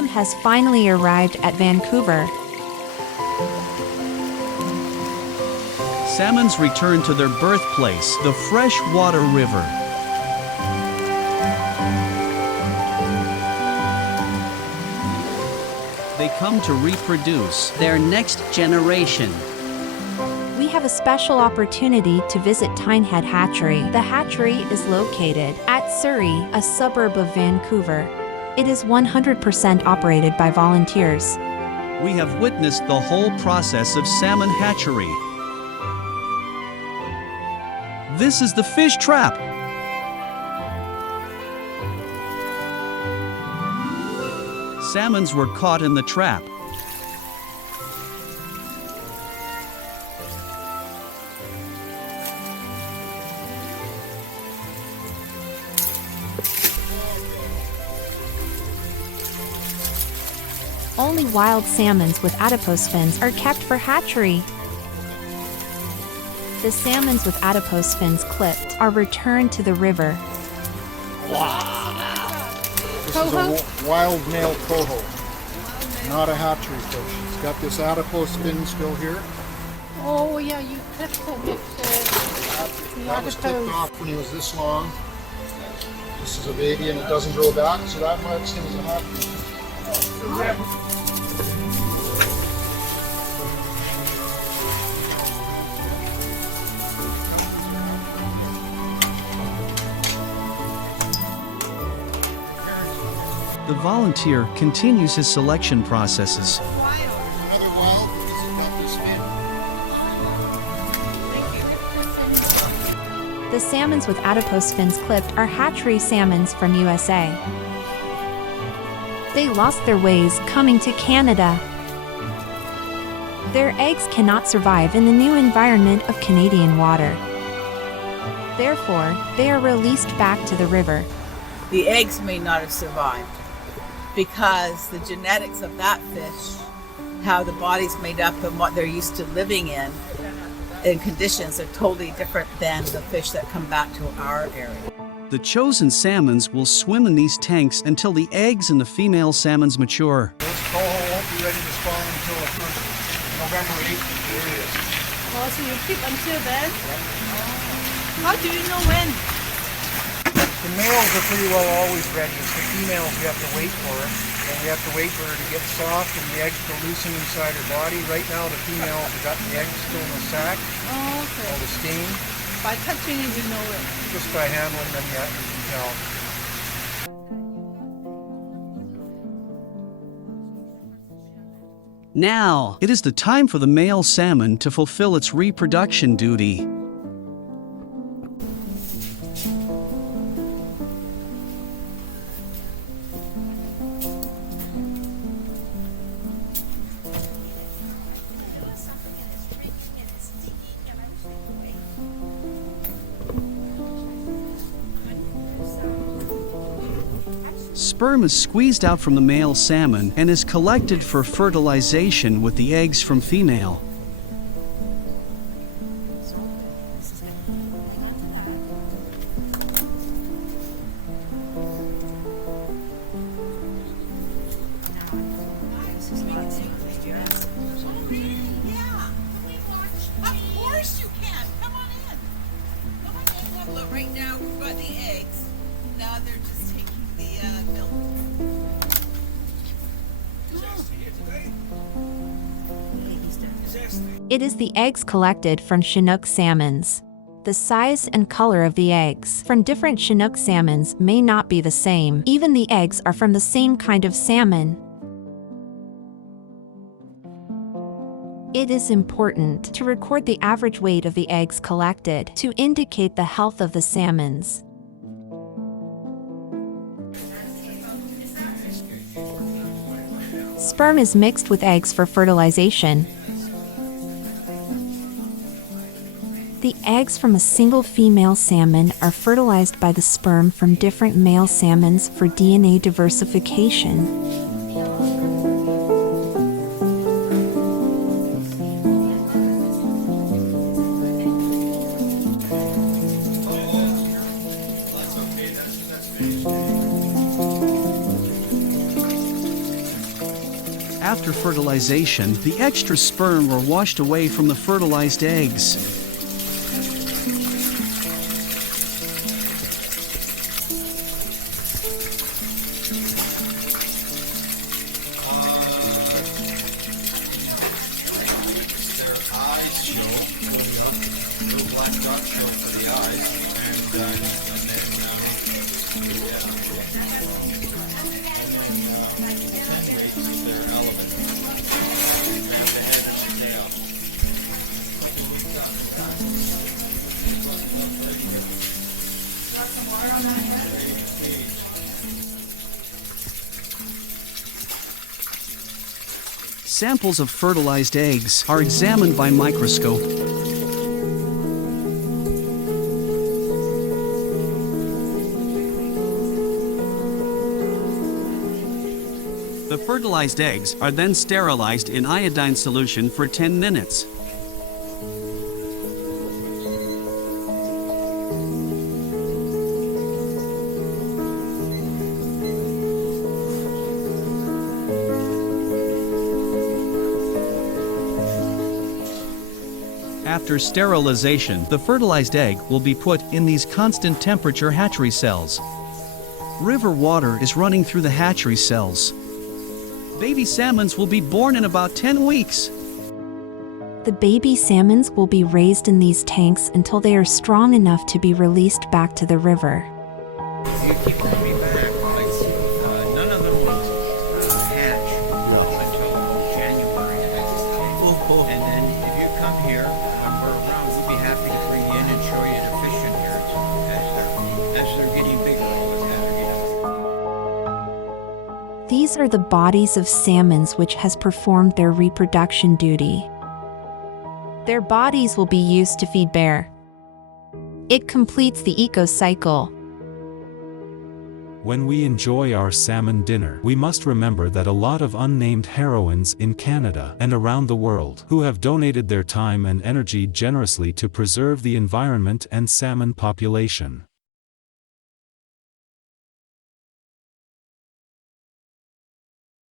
autumn has finally arrived at Vancouver. Salmons return to their birthplace, the freshwater river. They come to reproduce their next generation. We have a special opportunity to visit Tynehead Hatchery. The hatchery is located at Surrey, a suburb of Vancouver. It is 100% operated by volunteers. We have witnessed the whole process of Salmon Hatchery. This is the fish trap. Salmons were caught in the trap. Only wild salmons with adipose fins are kept for hatchery. The salmons with adipose fins clipped are returned to the river. This is a wild male coho, not a hatchery fish. It's got this adipose fin still here. Oh yeah, you clipped it. That was clipped off when he was this long. This is a baby and it doesn't grow back, so that marks him as a hatchery. The volunteer continues his selection processes. Another wild, this is not this fin. The salmons with adipose fins clipped are hatchery salmons from USA. They lost their ways coming to Canada. Their eggs cannot survive in the new environment of Canadian water. Therefore, they are released back to the river. The eggs may not have survived because the genetics of that fish, how the body's made up and what they're used to living in conditions are totally different than the fish that come back to our area. The chosen salmons will swim in these tanks until the eggs in the female salmons mature. This coho won't be ready to spawn until November 8th. Here it is. Oh, so you keep until then? How do you know when? The males are pretty well always ready. It's the females we have to wait for. And we have to wait for her to get soft and the eggs to loosen inside her body. Right now the females have got the eggs still in the sac. Oh, okay. All the steam. By touching it, you know it. Just by handling them, yeah, you can tell. Now, it is the time for the male salmon to fulfill its reproduction duty. Sperm is squeezed out from the male salmon and is collected for fertilization with the eggs from female. Of course you can. Come on in. Come on in. Look, right now we've got the eggs. Now they're just taking the milk. It is the eggs collected from Chinook salmons. The size and color of the eggs from different Chinook salmons may not be the same. Even the eggs are from the same kind of salmon. It is important to record the average weight of the eggs collected to indicate the health of the salmons. Sperm is mixed with eggs for fertilization. The eggs from a single female salmon are fertilized by the sperm from different male salmons for DNA diversification. After fertilization, the extra sperm are washed away from the fertilized eggs. Samples of fertilized eggs are examined by microscope. The fertilized eggs are then sterilized in iodine solution for 10 minutes. After sterilization, the fertilized egg will be put in these constant temperature hatchery cells. River water is running through the hatchery cells. Baby salmons will be born in about 10 weeks. The baby salmons will be raised in these tanks until they are strong enough to be released back to the river. You keep coming back. None of them will hatch until January. And then if you come here when we're around, we'll be happy to bring you in and show you the fish in here as they're getting bigger all the time. These are the bodies of salmons which has performed their reproduction duty. Their bodies will be used to feed bear. It completes the eco-cycle. When we enjoy our salmon dinner, we must remember that a lot of unnamed heroines in Canada and around the world who have donated their time and energy generously to preserve the environment and salmon population.